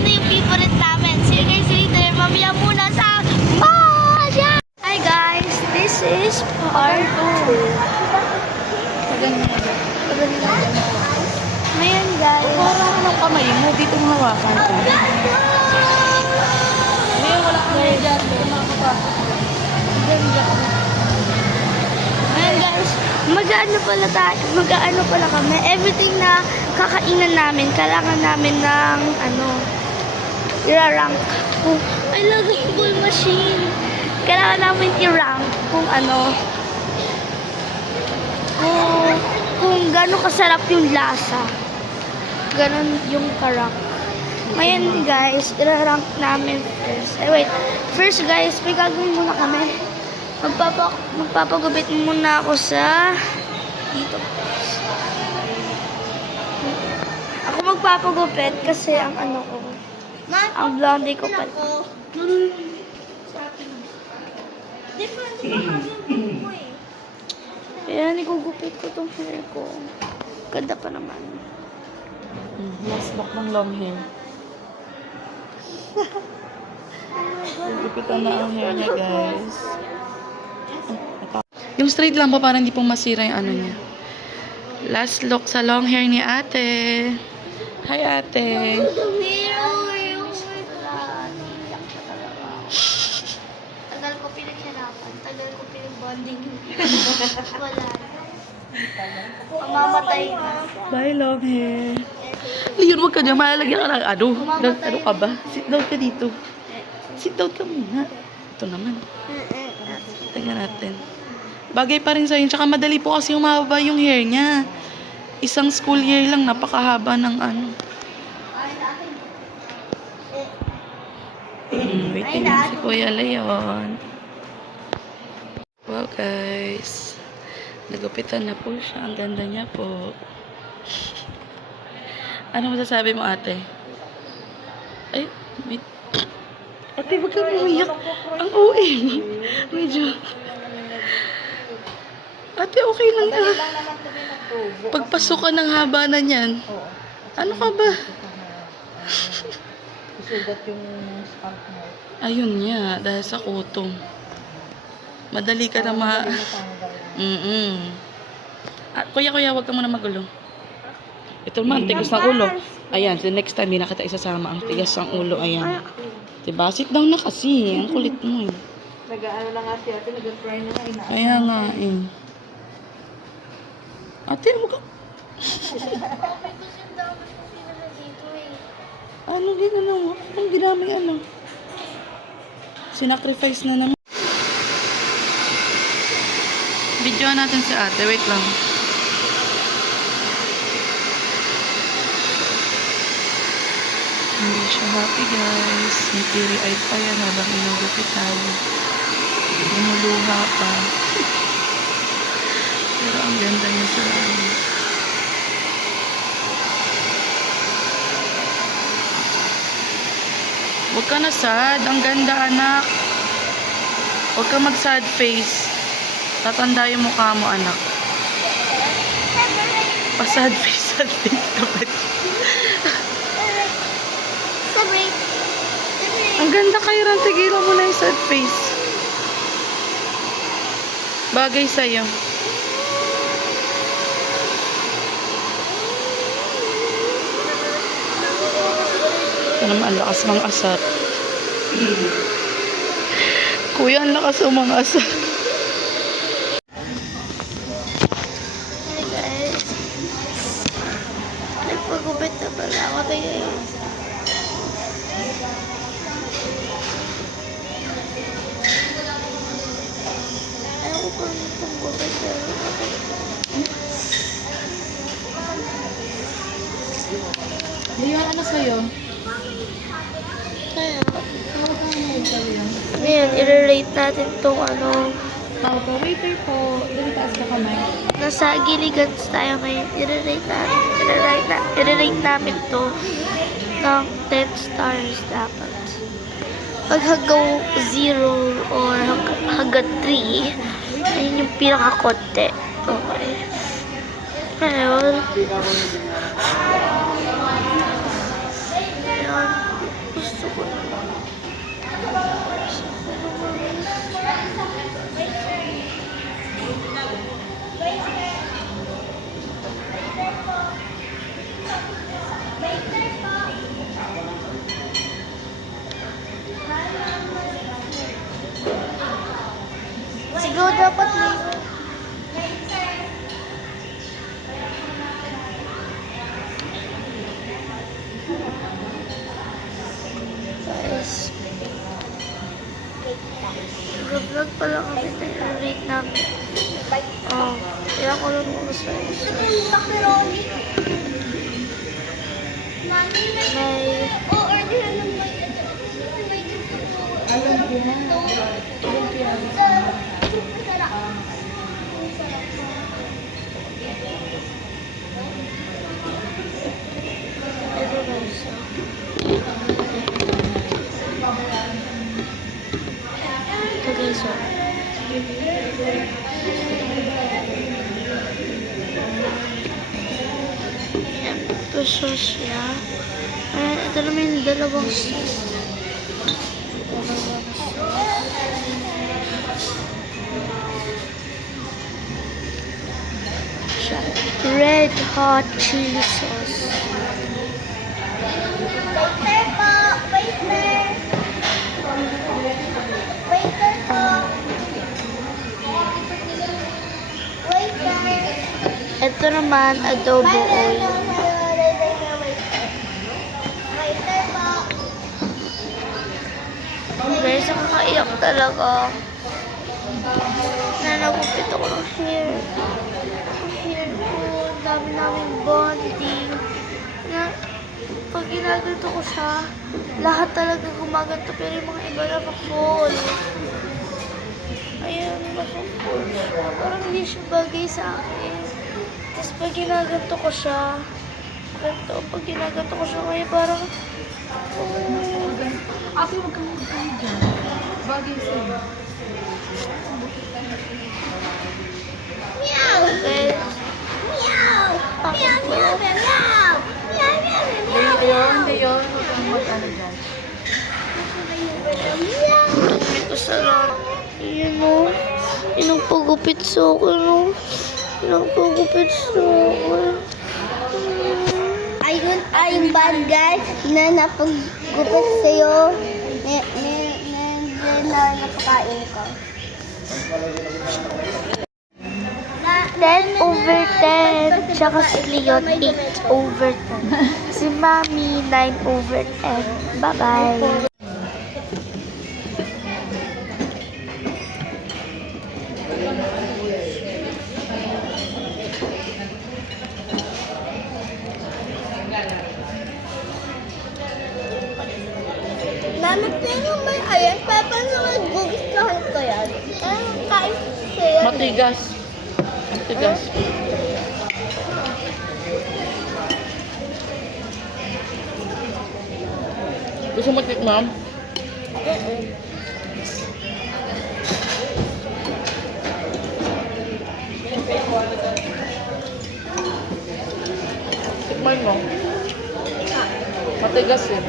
yun na yung favorite namin. See you guys later. Mamaya muna sa mall! Yeah! Hi guys, this is part 2. Ngayon guys. Parang anong kamay mo, dito mo hawakan ko. Ngayon wala ka na dyan. Ngayon guys, mag-ano pala kami. Everything na kakainan namin, kailangan namin ng i-rank. Ay, lagay yung machine. Kailangan namin i-rank kung kung gano'ng kasarap yung lasa. Ganon yung karank. Ngayon guys, i-rank namin first. Ay wait, first guys, may gagawin muna kami. Magpapagupit muna ako sa dito. Ako magpapagupit kasi ang ang blondie ko pa. Ayan, igugupit ko tong hair ko. Ganda pa naman. Last look ng long hair. Gupitan na ang hair niya, guys. Yung straight lang po para hindi po masira yung ano niya. Last look sa long hair ni ate. Hi, ate. Tagal ko pinaghirapan. Tagal ko pinag-bonding. Wala. Mamamatay na. Bye, long hair. Leon, wag ka dyan. Malalagyan ka ng ano. Ano ka ba? Sit down ka dito. Sit down ka muna. Ito naman. Tingnan natin. Bagay pa rin sa'yo. Tsaka madali po kasi umaba yung hair niya. Isang school year lang. Napakahaba ng ano. Waiting na si Kuya Leon. Wow, guys. Nagupitan na po siya. Ang ganda niya po. Ano masasabi mo, ate? Ay, wait. Ate, wag kang umiyak. Ang OA. Medyo. Ate, okay lang ka. Pagpasok ka ng haba na niyan. Ano ka ba? Sugat yung spark mo. Ayun niya, dahil sa kutong. Madali ka na Kuya, wag ka muna magulo. Ito naman, tigas ng ulo. Ayan, so next time, hindi na kita isasama ang tigas ng ulo. Ayan. Diba? Sit down na kasi. Ang kulit mo eh. Nag-ano na nga siya, nag-try na nga. Kaya nga eh. Ate, mo ka. Ano din ano? Ang dinaming ano? Sinacrifice na naman. Video natin si ate. Wait lang. Hindi siya happy, guys. May teary-eyed pa yan habang inugupitan. Lumuluha pa. Pero ang ganda niya sa Huwag ka na sad. Ang ganda, anak. Huwag ka mag-sad face. Tatanda yung mukha mo, anak. Pa-sad face ka ba? Ang ganda kayo rin. Tigilan mo na yung sad face. Bagay sa'yo. Ito naman, ang lakas mga asar. Kuya, ang lakas ng mga asar. Hi guys. Nagpagupit na pala ako tayo. Ayaw ko pang gupit na Leon, ano sa'yo? Kaya, ngayon, i-rate natin itong Tawag po, waiter po. Dali taas ka kamay. nasa giligan tayo ngayon. I-rate namin to ng 10 stars dapat. Pag hanggang 0 or hanggang 3, ayun yung pinakakonti. Okay. Ngayon, Gusto ko naman. Siguro dapat may... Guys, vlog pala kami tayo rate namin. Oh, kaya ko lang ako sa may... Ito guys, ito guys, ito sauce niya. Ito naman yung dalawang sauce. Red hot chili sauce. Waiter po! Waiter! Waiter po! Waiter! Ito naman adobo oil. Waiter po! Guys, nakakaiyak talaga. Nanagupit ako ng hair. Ang hair ko, dami namin bonding. Na, pag ginaganto ko siya, lahat talaga gumaganto. Pero yung mga iba naka-fall. Ayan, naka-fall siya. Parang hindi siya bagay sa akin. Tapos pag ginaganto ko siya, ganito, pag ginaganto ko siya, kaya parang, Ate, huwag kang magkain dyan. Bagay sa'yo. Meow! guys, Meow! Meow! Meow! Meow! Meow! Meow! Meow! Hindi yun, hindi yun. Huwag kang magkano dyan. hindi ko sarap. Yun o, inagpagupit sa akin o. Inagpagupit sa akin. Ayun ay yung bagay na napagupit sa'yo na napakain ko. 10 over 10. Tsaka si Leon, 8 over 10. Si Mami, 9 over 10. Bye-bye. Mama, pero may ayan, paano mag-gugustuhan ko yan? Kain ko yan. Matigas. Matigas. Gusto mo tikmam? Tikman mo. Matigas eh.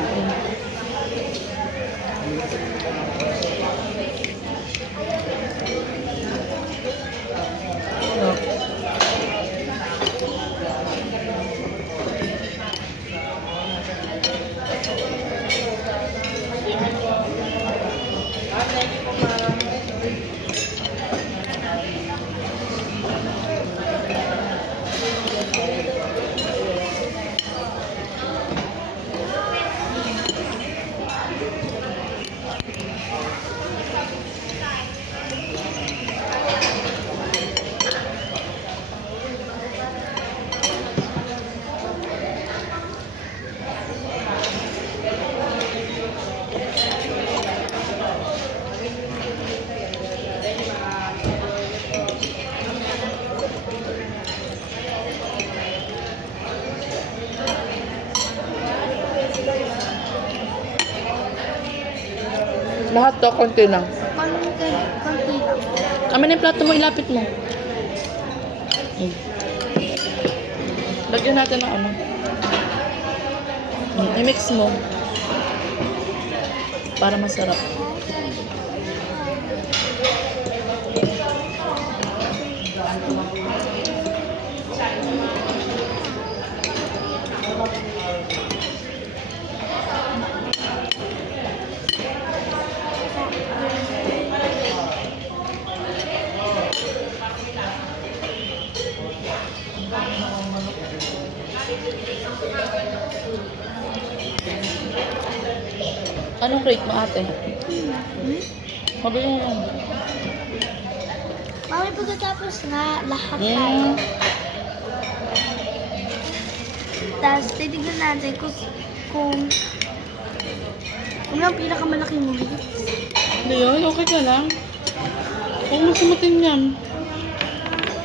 Lahat to, konti lang. Konti lang. Amin na yung plato mo, ilapit mo. Lagyan natin ng ano. I-mix mo. para masarap. Anong rate mo, ate? Mabili mo yan. Mami, pagkatapos na lahat Mm. tayo. Tapos, titignan natin kung ano ang pinakamalaking movie. Hindi yun, okay ka lang. Huwag mo sumatin yan.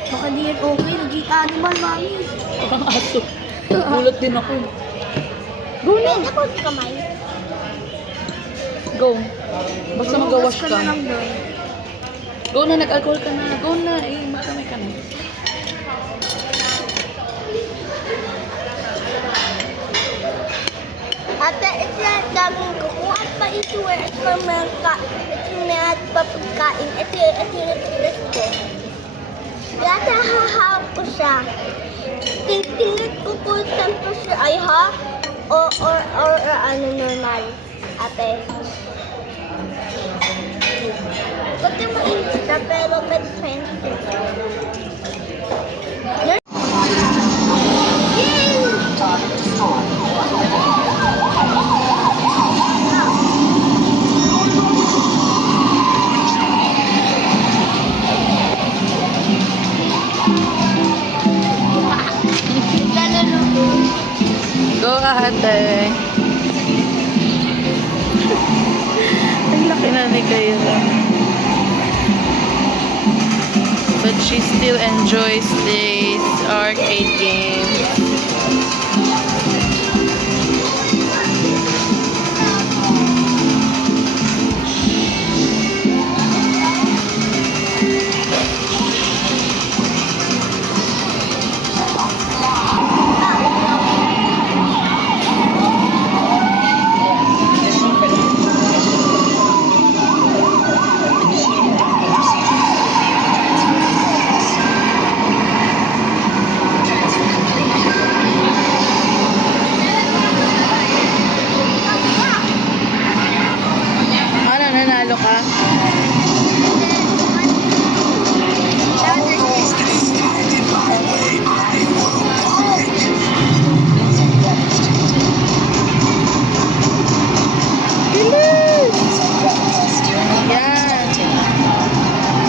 Baka di yan okay, naging animal, mami. Parang aso. Gulat din ako. Go na. Pwede ko kamay. Go. Basta mag-wash Hugas ka. na lang doon. Go na, nag-alcohol ka na. Go na, eh, magkamay ka na. Ate, ito na ang daming ko. Kung at pa ito at mamangka, ito na at papagkain. Ito yung natulas ko. Dati hahawak ko siya. Tingnan ko kung saan po siya ay ha? Or ano normal. Ate. Kasi mainit siya pero may sensitive. Go, ate. Ang laki na ni Kyra. But she still enjoys this arcade game. Ano, nanalo ka? Yan.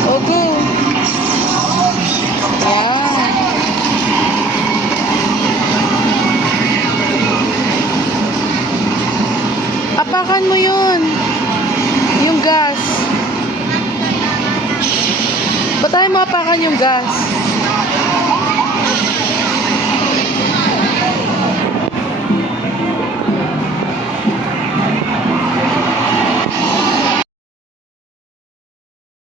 O, go. Yan. Apakan mo yun. Yung gas. Ba't tayo mapakan yung gas?